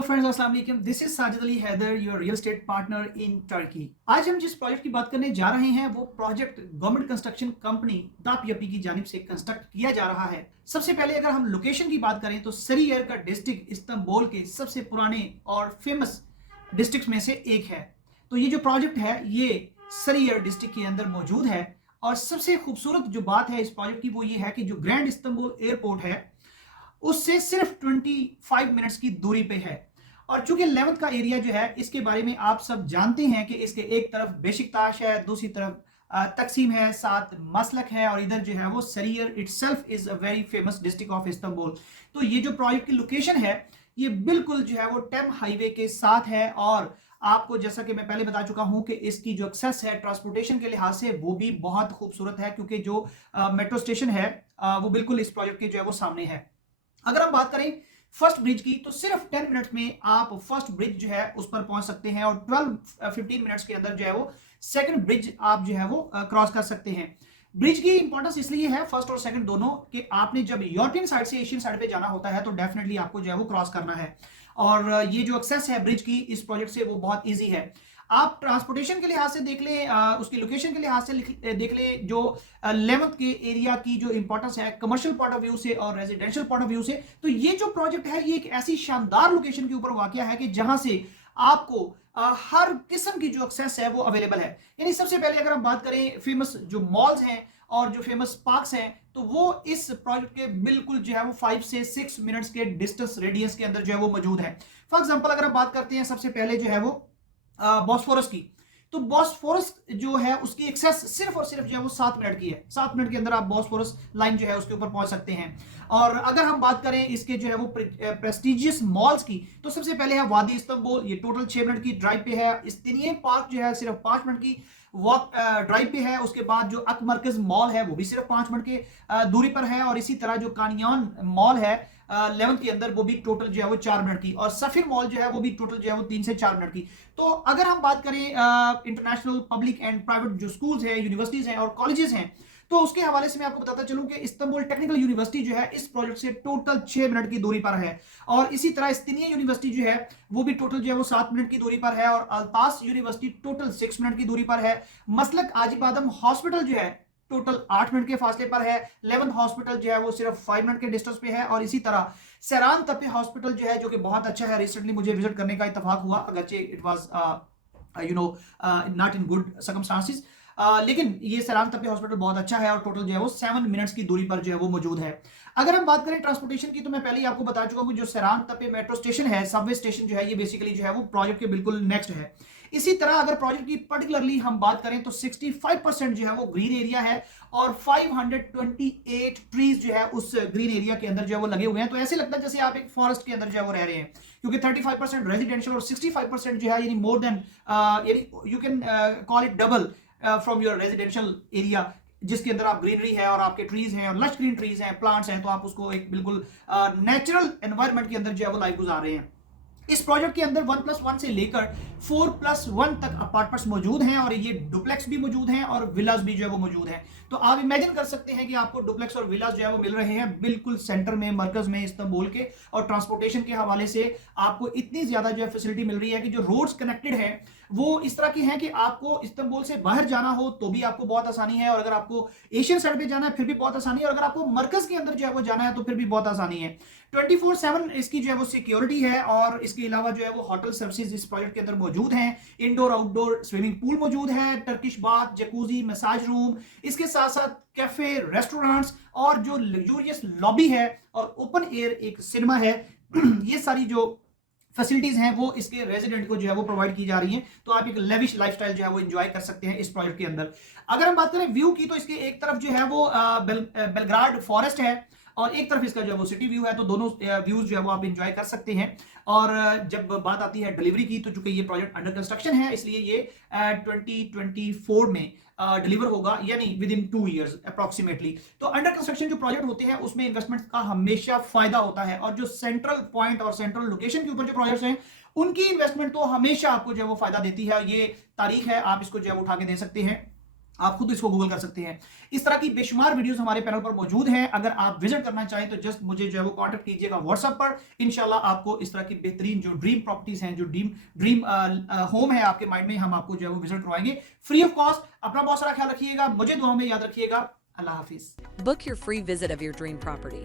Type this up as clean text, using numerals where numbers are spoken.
Hello friends, अस्सलाम वालेकुम। This is Sajid Ali Haider, your real estate partner in Turkey. आज हम जिस प्रोजेक्ट की बात करने जा रहे हैं वो प्रोजेक्ट गवर्नमेंट कंस्ट्रक्शन कंपनी दापयपी की जानिब से कंस्ट्रक्ट किया जा रहा है। सबसे पहले अगर हम लोकेशन की बात करें तो सरीयर का डिस्ट्रिक्ट इस्तांबुल के सबसे पुराने और फेमस डिस्ट्रिक्ट में से एक है। तो ये जो प्रोजेक्ट है ये सरीयर डिस्ट्रिक्ट के अंदर मौजूद है। और सबसे खूबसूरत जो बात है इस प्रोजेक्ट की वो ये है कि जो ग्रैंड इस्तांबुल एयरपोर्ट है उससे सिर्फ 25 मिनट्स की दूरी पे है। और चूंकि 11th का एरिया जो है इसके बारे में आप सब जानते हैं कि इसके एक तरफ बेशिकताश है, दूसरी तरफ तकसीम है, साथ मसलक है और इधर जो है वो Sariyer itself is a very famous district of Istanbul. तो ये जो प्रोजेक्ट की लोकेशन है ये बिल्कुल जो है वो टेम हाईवे के साथ है। और आपको जैसा कि मैं पहले बता चुका हूं कि इसकी जो एक्सेस है ट्रांसपोर्टेशन के लिहाज से वो भी बहुत खूबसूरत है, क्योंकि जो मेट्रो स्टेशन है वो बिल्कुल इस प्रोजेक्ट के जो है वो सामने है। अगर हम बात करें फर्स्ट ब्रिज की तो सिर्फ 10 मिनट्स में आप फर्स्ट ब्रिज जो है उस पर पहुंच सकते हैं और 12-15 मिनट्स के अंदर जो है वो सेकंड ब्रिज आप जो है वो क्रॉस कर सकते हैं। ब्रिज की इंपॉर्टेंस इसलिए है फर्स्ट और सेकंड दोनों कि आपने जब यूरोपियन साइड से एशियन साइड पे जाना होता है तो डेफिनेटली आपको जो है वो क्रॉस करना है। और ये जो एक्सेस है ब्रिज की इस प्रोजेक्ट से वो बहुत ईजी है। आप ट्रांसपोर्टेशन के लिहाज से देख लें, उसकी लोकेशन के लिहाज से देख लें, जो 11th के एरिया की जो इंपॉर्टेंस है कमर्शियल पॉइंट ऑफ व्यू से और रेजिडेंशियल पॉइंट ऑफ व्यू से, तो ये जो प्रोजेक्ट है ये एक ऐसी शानदार लोकेशन के ऊपर वाकया है कि जहां से आपको हर किस्म की जो एक्सेस है वो अवेलेबल है। यानी सबसे पहले अगर हम बात करें फेमस जो मॉल्स हैं और जो फेमस पार्क्स हैं तो वो इस प्रोजेक्ट के बिल्कुल जो है वो 5 से 6 मिनट्स के डिस्टेंस रेडियस के अंदर जो है वो मौजूद है। फॉर एग्जांपल अगर हम बात करते हैं सबसे पहले जो है वो बॉस्फोरस की, तो बॉस्फोरस जो है उसकी एक्सेस सिर्फ और सिर्फ जो है वो 7 मिनट की है। 7 मिनट के अंदर आप बॉस्फोरस लाइन जो है उसके ऊपर पहुंच सकते हैं। और अगर हम बात करें इसके जो है वो प्रेस्टिजियस मॉल्स की तो सबसे पहले है वादी इस्तांबुल, ये टोटल 6 मिनट की ड्राइव पे है। इस्तिनिये पार्क जो है सिर्फ 5 मिनट की वॉक ड्राइव पे है। उसके बाद जो अक मरकज मॉल है वो भी सिर्फ 5 मिनट के दूरी पर है। और इसी तरह जो कानियान मॉल है 11 के अंदर वो भी टोटल जो है वो 4 मिनट की। और सफिर मॉल जो है वो भी टोटल जो है वो 3 से 4 मिनट की। तो अगर हम बात करें इंटरनेशनल पब्लिक एंड प्राइवेट जो स्कूल्स हैं, यूनिवर्सिटीज हैं और कॉलेजेस हैं, तो उसके हवाले से मैं आपको बताता चलूं कि इस्तांबुल टेक्निकल यूनिवर्सिटी जो है इस प्रोजेक्ट से टोटल 6 मिनट की दूरी पर है। और इसी तरह इस्तिनिया यूनिवर्सिटी जो है वो भी टोटल जो है वो 7 मिनट की दूरी पर है। और अल्तास यूनिवर्सिटी टोटल 6 मिनट की दूरी पर है। मसलक आजिब आदम हॉस्पिटल जो है टोटल 8 मिनट के फासले पर है। 11th हॉस्पिटल जो है वो सिर्फ 5 मिनट के डिस्टेंस पे है। और इसी तरह सेरान तपे हॉस्पिटल जो है जो कि बहुत अच्छा है, रिसेंटली मुझे विजिट करने का इत्तेफाक हुआ, अगरचे it was not in good circumstances, लेकिन ये सैरान तपे हॉस्पिटल बहुत अच्छा है और टोटल जो है वो 7 मिनट्स की दूरी पर जो है वो मौजूद है। अगर हम बात करें ट्रांसपोर्टेशन की तो मैं पहले ही आपको बता चुका हूं कि जो सैरान तपे मेट्रो स्टेशन है, सबवे स्टेशन जो है, ये बेसिकली जो है वो प्रोजेक्ट के बिल्कुल नेक्स्ट है। इसी तरह अगर प्रोजेक्ट की पर्टिकुलरली हम बात करें तो 65% जो है वो ग्रीन एरिया है और 528 ट्रीज जो है उस ग्रीन एरिया के अंदर जो है वो लगे हुए हैं। तो ऐसे लगता है जैसे आप एक फॉरेस्ट के अंदर जो है वो रह रहे हैं, क्योंकि 35% रेजिडेंशियल और 65% जो है यानी मोर देन यानी you can call it double from your residential area, जिसके अंदर आप ग्रीनरी है और आपके ट्रीज हैं और लश ग्रीन ट्रीज हैं, प्लांट्स हैं, तो आप उसको एक बिल्कुल नेचुरल एनवायरनमेंट के अंदर जो है वो लाइफ गुजार रहे हैं। इस प्रोजेक्ट के अंदर 1+1 से लेकर 4+1 तक अपार्टमेंट्स मौजूद हैं और ये डुप्लेक्स भी मौजूद हैं और विलास भी जो है वो मौजूद हैं। तो आप इमेजिन कर सकते हैं कि आपको डुप्लेक्स और विलास जो है वो मिल रहे हैं बिल्कुल सेंटर में, मरकज में इस्तांबुल के। और ट्रांसपोर्टेशन के हवाले से आपको इतनी ज्यादा जो है फैसिलिटी मिल रही है कि जो रोड्स कनेक्टेड है वो इस तरह की हैं कि आपको इस्तांबुल से बाहर जाना हो तो भी आपको बहुत आसानी है, और अगर आपको एशियन साइड पे जाना है फिर भी बहुत आसानी है, और अगर आपको मरकज के अंदर जो है वो जाना है तो फिर भी बहुत आसानी है। 24/7 इसकी जो है वो सिक्योरिटी है। और इसके अलावा जो है वो होटल सर्विसेज इस प्रोजेक्ट के अंदर मौजूद हैं। इंडोर आउटडोर स्विमिंग पूल मौजूद है, Turkish bath, jacuzzi, massage room, इसके साथ साथ कैफे, रेस्टोरेंट्स और जो लग्जूरियस लॉबी है और ओपन एयर एक सिनेमा है। ये सारी जो फैसिलिटीज हैं वो इसके रेजिडेंट को जो है वो प्रोवाइड की जा रही हैं। तो आप एक लेविश लाइफस्टाइल जो है वो एंजॉय कर सकते हैं इस प्रोजेक्ट के अंदर। अगर हम बात करें व्यू की तो इसके एक तरफ जो है वो बेलग्राड फॉरेस्ट है और एक तरफ इसका जो है वो सिटी व्यू है, तो दोनों व्यूज जो है वो आप एंजॉय कर सकते हैं। और जब बात आती है डिलीवरी की तो चूंकि ये प्रोजेक्ट अंडर कंस्ट्रक्शन है इसलिए ये 2024 में डिलीवर होगा, यानी विद इन 2 ईयर्स अप्रोक्सीमेटली। तो अंडर कंस्ट्रक्शन जो प्रोजेक्ट होते हैं उसमें इन्वेस्टमेंट का हमेशा फायदा होता है, और जो सेंट्रल पॉइंट और सेंट्रल लोकेशन के ऊपर जो प्रोजेक्ट्स हैं उनकी इन्वेस्टमेंट तो हमेशा आपको जो है वो फायदा देती है। ये तारीख है, आप इसको जो है उठा के दे सकते हैं। आप खुद इसको गूगल कर सकते हैं। इस तरह की बेशुमार वीडियोस हमारे पैनल पर मौजूद हैं। अगर आप विजिट करना चाहें तो जस्ट मुझे जो है वो कॉन्टेक्ट कीजिएगा व्हाट्सएप पर। इंशाल्लाह आपको इस तरह की बेहतरीन जो ड्रीम प्रॉपर्टीज हैं, जो ड्रीम होम है आपके माइंड में, हम आपको जो है वो विजिट करवाएंगे फ्री ऑफ कॉस्ट। अपना बहुत सारा ख्याल रखिएगा, मुझे दुआ में याद रखिएगा। अल्लाह हाफिज। Book your free visit of your dream property.